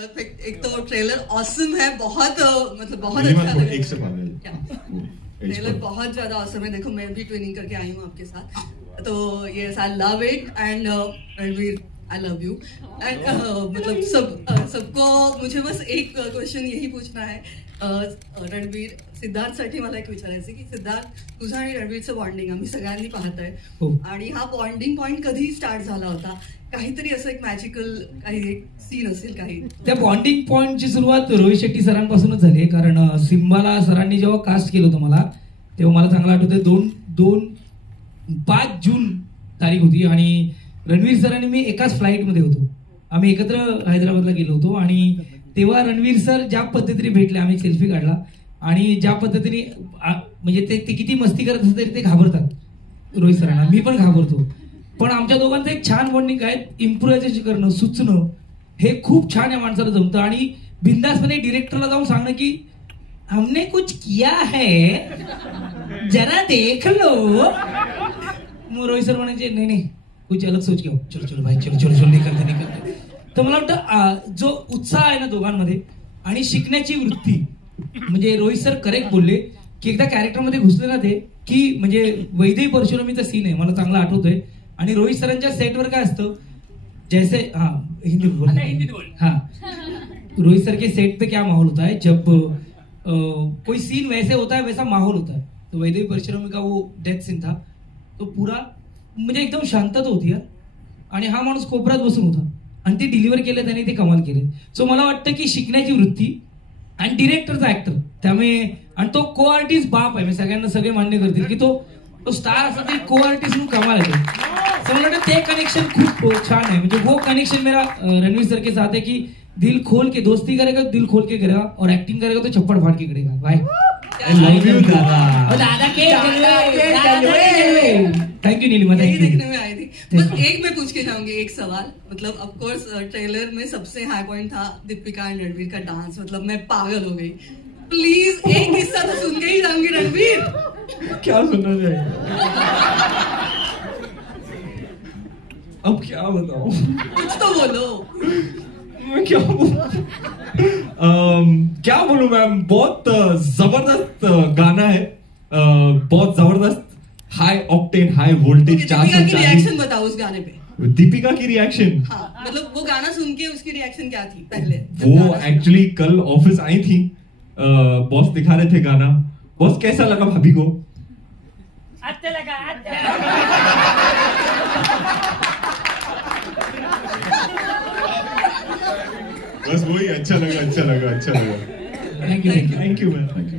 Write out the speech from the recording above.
एक तो trailer awesome है, बहुत मतलब बहुत अच्छा लगा। एक से ट्रेलर बहुत ज्यादा ऑसम है। देखो मैं भी ट्विनिंग करके आई हूँ आपके साथ, तो yes I love it end Ranveer I love you end मतलब सबको मुझे बस एक क्वेश्चन यही पूछना है रणवीर सिद्धार्थसाठी मला एक विचारायचं की सिद्धार्थ तुझा आणि रणवीरचं बॉन्डिंग आम्ही सगळ्यांनी पाहतोय आणि हा बॉन्डिंग पॉइंट कधी स्टार्ट झाला होता? काहीतरी असं एक मॅजिकल काही एक सीन असेल काही? त्या बॉन्डिंग पॉइंटची सुरुवात रोहित शेट्टी सरांपासूनच झाली, कारण सिम्बाला सरांनी जेव्हा कास्ट केलं होतं मला, तेव्हा मला चांगलं आठवतंय 5 जून तारीख होती आणि रणवीर सरांनी मी एकाच फ्लाईटमध्ये होतो, आम्ही एकत्र हैदराबादला गेलो होतो आणि तेव्हा रणवीर सर ज्या पद्धतीने भेटले, आम्ही सेल्फी काढला आणि ज्या पद्धतीने म्हणजे ते किती मस्ती करत असते तरी ते घाबरतात रोहित सरांना, मी पण घाबरतो, पण आमच्या दोघांचं एक छान बॉन्डिंग आहे. इम्प्रोव्हायझेशन करणं, सुचणं हे खूप छान या माणसाला जमतं आणि बिंदासपणे डिरेक्टरला जाऊन सांगणं की हमने कुछ किया है जरा देख लो. मग रोहित सर म्हणायचे नाही कुछ अलग सोच घेऊ, चलो चलो भाई चलो चलो चलो नाही करते. तर मला वाटतं जो उत्साह आहे ना दोघांमध्ये आणि शिकण्याची वृत्ती, म्हणजे रोहित सर करेक्ट बोलले की एकदा कॅरेक्टरमध्ये घुसले ना ते की म्हणजे वैदेही परशुरामीचा सीन आहे मला चांगला आठवतोय आणि रोहित सरांच्या सेटवर काय असतं जैसे हिंदी बोल रोहित सर के सेट पे क्या माहौल होता है जब कोई सीन वैसे होता है वैसा माहौल होता है. तो वैदेही परशुरामी का वो डेथ सीन था तो पूरा म्हणजे एकदम शांतता होती यार आणि हा माणूस कोपऱ्यात बसून होता आणि ते डिलिव्हर केले त्यांनी, ते कमाल केले. सो मला वाटतं की शिकण्याची वृत्ती आणि डिरेक्टरचा ऍक्टर, त्यामुळे आणि तो को आर्टिस्ट बाप आहे, सगळ्यांना सगळे मान्य करतील की तो स्टार असला तरी को आर्टिस्ट म्हणून कमाल आहे. सो मला वाटतं ते कनेक्शन खूप छान है, म्हणजे वो कनेक्शन मेरा रणवीर सर के साथ है कि दिल खोल के दोस्ती करेगा, दिल खोल के करेगा और एक्टिंग करेगा तो छप्पड़ फाड़ के करेगा. भाई दादा के थैंक यू नीलिमा. यही देखने में आई थी. बस एक मैं पूछ के जाऊंगी एक सवाल, मतलब ऑफ कोर्स ट्रेलर में सबसे हाई पॉइंट था दीपिका एंड रणवीर का डांस, मतलब मैं पागल हो गई. प्लीज एक हिस्सा तो सुन के ही जाऊंगी रणवीर. क्या सुनना चाहिए? अब क्या बताऊं? कुछ तो बोलो. मैं क्या बोलूं मैम, बहुत जबरदस्त गाना है, बहुत जबरदस्त हाई ऑक्टेन हाई वोल्टेज. दीपिका की रिएक्शन बताओ उस गाने पे. दीपिका की रिएक्शन? हाँ, मतलब वो गाना सुन के उसकी रिएक्शन क्या थी पहले? वो एक्चुअली कल ऑफिस आई थी, बॉस दिखा रहे थे गाना. बॉस कैसा लगा भाभी को? अच्छा लगा. बस वही अच्छा लगा. Thank you ma'am, thank you.